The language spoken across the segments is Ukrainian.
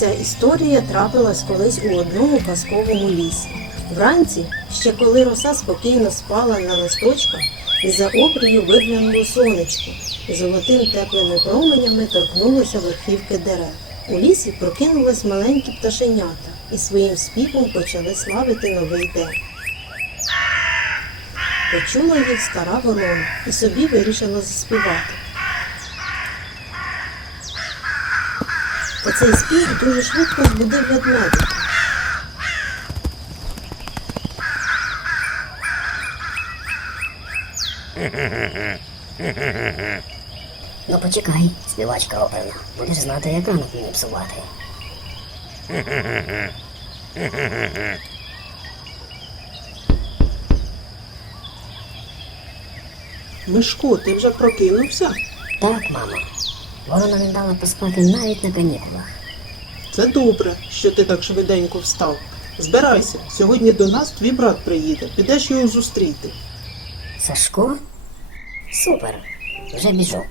Ця історія трапилась колись у одному казковому лісі. Вранці, ще коли роса спокійно спала на листочках, і за обрію виглянуло сонечко, золотим теплими променями торкнулося верхівки дерев. У лісі прокинулись маленькі пташенята і своїм співом почали славити новий день. Почула їх стара ворона і собі вирішила заспівати. Та цей спів дуже швидко збудив ведмедика. Ну почекай, співачка оперна. Будеш знати, як ранок мені псувати. Мишко, ти вже прокинувся? Так, мамо. Ворона не дала поспати навіть на канікулах. Це добре, що ти так швиденько встав. Збирайся, сьогодні до нас твій брат приїде, підеш його зустріти. Сашко? Супер. Вже біжу.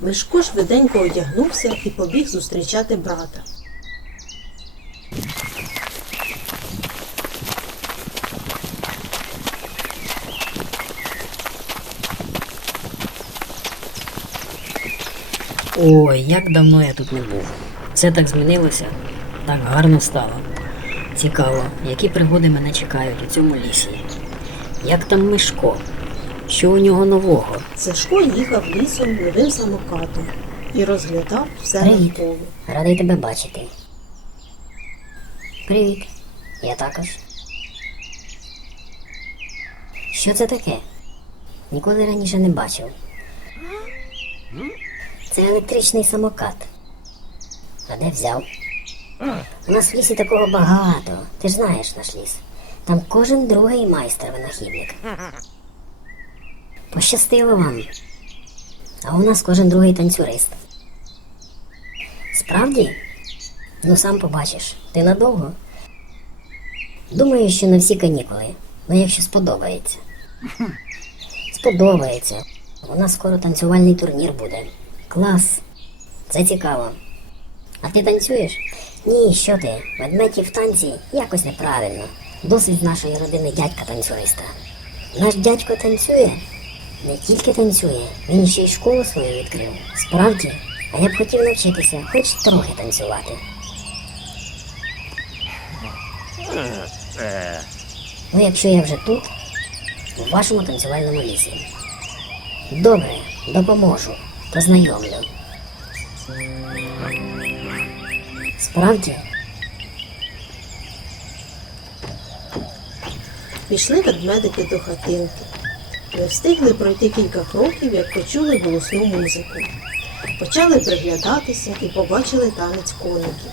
Мишко швиденько одягнувся і побіг зустрічати брата. Ой, як давно я тут не був. Все так змінилося, так гарно стало. Цікаво, які пригоди мене чекають у цьому лісі. Як там Мишко? Що у нього нового? Сашко їхав лісом новим самокатом і розглядав все навколо. Радий тебе бачити. Привіт. Я також. Що це таке? Ніколи раніше не бачив. Це електричний самокат. А де взяв? У нас в лісі такого багато. Ти ж знаєш наш ліс. Там кожен другий майстер винахідник. Пощастило вам. А у нас кожен другий танцюрист. Справді? Ну сам побачиш. Ти надовго? Думаю, що на всі канікули. Ну якщо сподобається. Сподобається. У нас скоро танцювальний турнір буде. Клас. Це цікаво. А ти танцюєш? Ні, що ти? Ведмеді в танці якось неправильно. Досить нашої родини дядька танцюриста. Наш дядько танцює? Не тільки танцює, він ще й школу свою відкрив. Справді, а я б хотів навчитися хоч трохи танцювати. Ну, якщо я вже тут, у вашому танцювальному лісі. Добре, допоможу, познайомлю. Справді, Пішли ведмедики до хатинки. Не встигли пройти кілька кроків, як почули голосну музику. Почали приглядатися і побачили танець коників.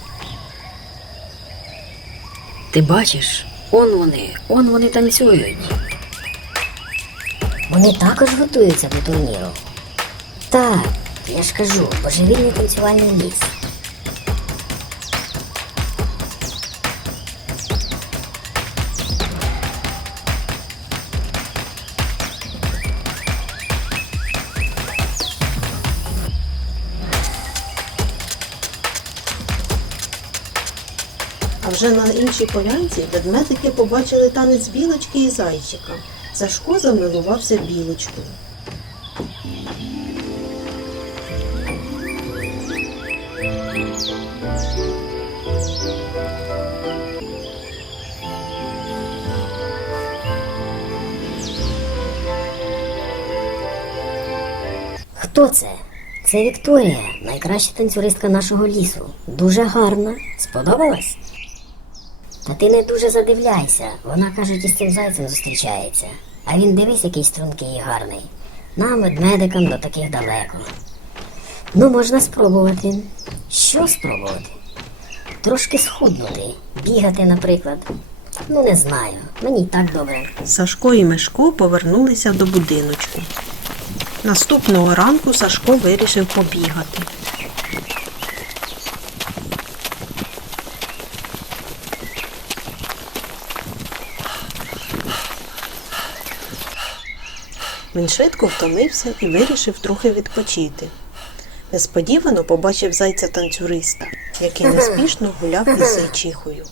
Ти бачиш? Он вони, он вони танцюють. вони також готуються до турніру. Так, я ж кажу, божевільний танцювальний ліс. А вже на іншій полянці ведмедики побачили танець білочки і зайчика. Сашко замилувався білочкою. Хто це? Це Вікторія, найкраща танцюристка нашого лісу. Дуже гарна. Сподобалась? Та ти не дуже задивляйся. Вона, кажуть, із цим зайцем зустрічається. А він дивись, який стрункий і гарний. Нам, ведмедикам, до таких далеко. Ну, можна спробувати. Що спробувати? Трошки схуднути, бігати, наприклад. Ну, не знаю. Мені й так добре. Сашко і Мишко повернулися до будиночку. Наступного ранку Сашко вирішив побігати. Він швидко втомився і вирішив трохи відпочити. несподівано побачив зайця танцюриста, який неспішно гуляв із зайчихою.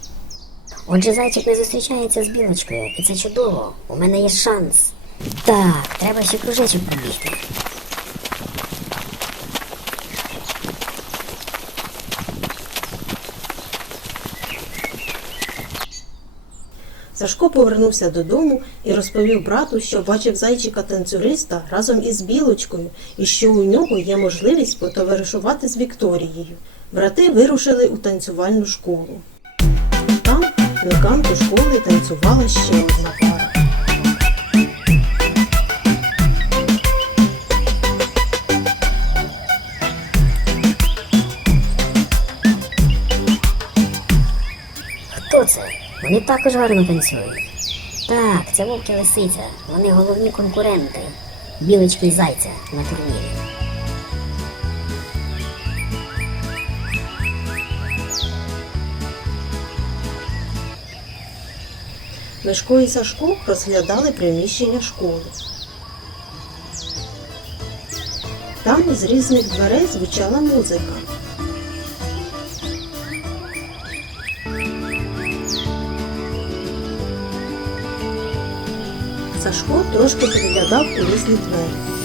Отже, зайчик не зустрічається з білочкою, і це чудово. У мене є шанс. Так, треба ще кружечок пробігти. Сашко повернувся додому і розповів брату, що бачив зайчика танцюриста разом із білочкою, і що у нього є можливість потоваришувати з Вікторією. Брати вирушили у танцювальну школу. Там, на канку школи, танцювала ще одна пара. Хто? Вони також гарно танцюють. Так, це вовк і лисиця. Вони головні конкуренти. Білочки і зайця на турнірі. Мишко і Сашко розглядали приміщення школи. Там з різних дверей звучала музика. Сашко трошки переглядав у різні двері.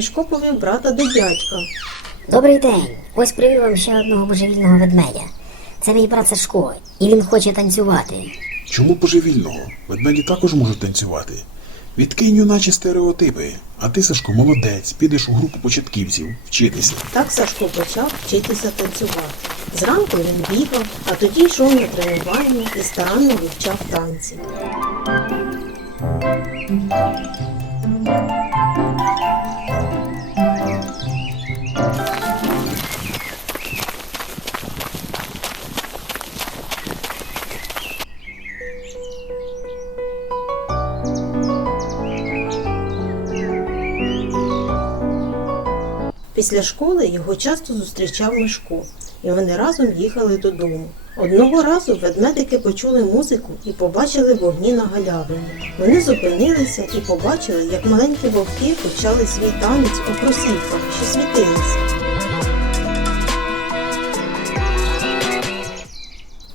А повів брата до дядька. Добрий день. Ось привів вам ще одного божевільного ведмедя. Це мій брат Сашко, і він хоче танцювати. Чому божевільного? Ведмеді також можуть танцювати. Відкинь юначі стереотипи. А ти, Сашко, молодець, підеш у групу початківців вчитися. Так Сашко почав вчитися танцювати. Зранку він бігав, а тоді йшов на тренування і старанно вивчав танці. Після школи його часто зустрічав Мишко, і вони разом їхали додому. Одного разу ведмедики почули музику і побачили вогні на галявині. Вони зупинилися і побачили, як маленькі вовки почали свій танець у кросівках, що світилися.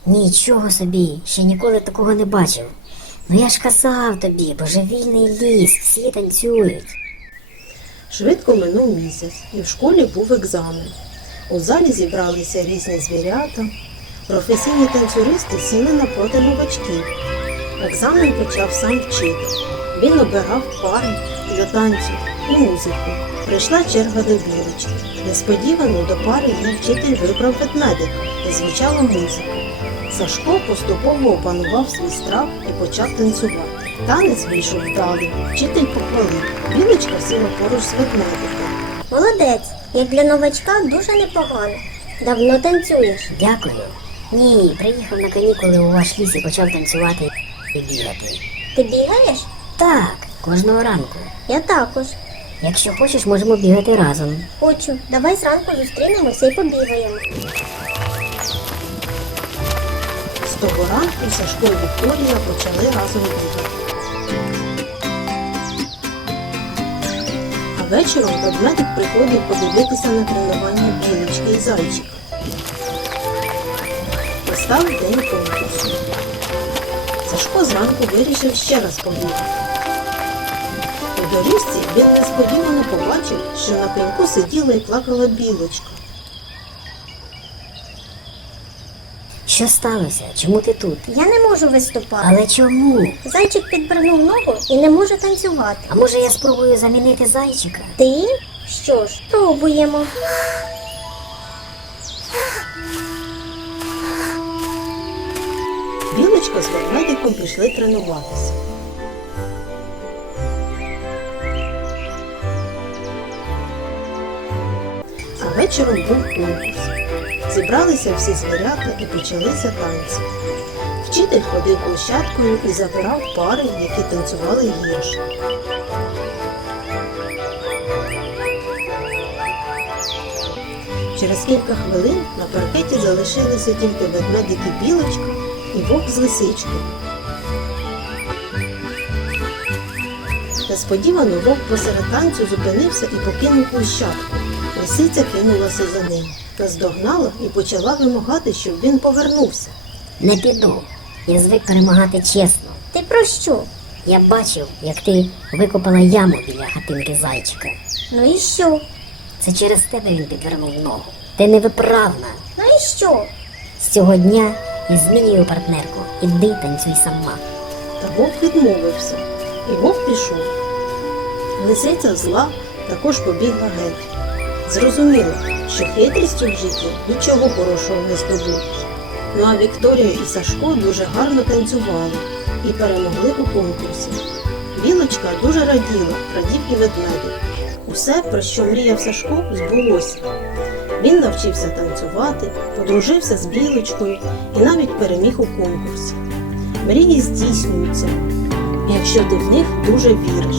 Нічого собі, ще ніколи такого не бачив. Ну я ж казав тобі, божевільний ліс, всі танцюють. Швидко минув місяць, і в школі був екзамен. У залі зібралися різні звірята. Професійні танцюристи сіли напроти новачків. Екзамен почав сам вчитель. Він обирав пари для танцю і музику. Прийшла черга до білочки. Несподівано до пари її вчитель вибрав ведмедика і звучала музика. Сашко поступово опанував свій страх і почав танцювати. Танець вийшов вдалий, вчитель похвалив. Білочка сіла поруч з ведмедиком. Молодець, як для новачка дуже непогано. Давно танцюєш. Дякую. Ні, приїхав на канікули у ваш ліс і почав танцювати і бігати. Ти бігаєш? Так, кожного ранку. Я також. Якщо хочеш, можемо бігати разом. Хочу. Давай зранку зустрінемося і побігаємо. З того ранку Сашко і Вікторія почали разом бігати. А вечором ведмедик приходив подивитися на тренування білочки і зайчика. Настав день конкурсу. Сашко зранку вирішив ще раз побігати. У доріжці він несподівано побачив, що на пеньку сиділа і плакала білочка. Що сталося? Чому ти тут? Я не можу виступати. Але чому? Зайчик підвернув ногу і не може танцювати. А може я спробую замінити зайчика? Ти? Що ж, пробуємо. батько з ведмедиком пішли тренуватися. А вечором був конкурс. Зібралися всі звірята і почалися танці. Вчитель ходив площадкою і забирав пари, які танцювали гірше. Через кілька хвилин на паркеті залишилися тільки ведмедики білочка і вовк з лисичкою. Несподівано вовк посеред танцю зупинився і покинув площадку. Лисиця кинулася за ним, наздогнала і почала вимагати, щоб він повернувся. Не піду. Я звик перемагати чесно. Ти про що? Я бачив, як ти викопала яму біля хатинки зайчика. Ну і що? Це через тебе він підвернув ногу. Ти невиправна. Ну і що? З цього дня я змінюю партнерку. Іди танцюй сама. Та вовк відмовився, і вовк пішов. Лисиця зла також побігла геть. Зрозуміла, що хитрістю в житті нічого хорошого не здобудеш. Ну а Вікторія і Сашко дуже гарно танцювали і перемогли у конкурсі. Білочка дуже раділа, радів і ведмедик. Усе, про що мріяв Сашко, збулося. Він навчився танцювати, подружився з білочкою і навіть переміг у конкурсі. Мрії здійснюються, якщо ти в них дуже віриш.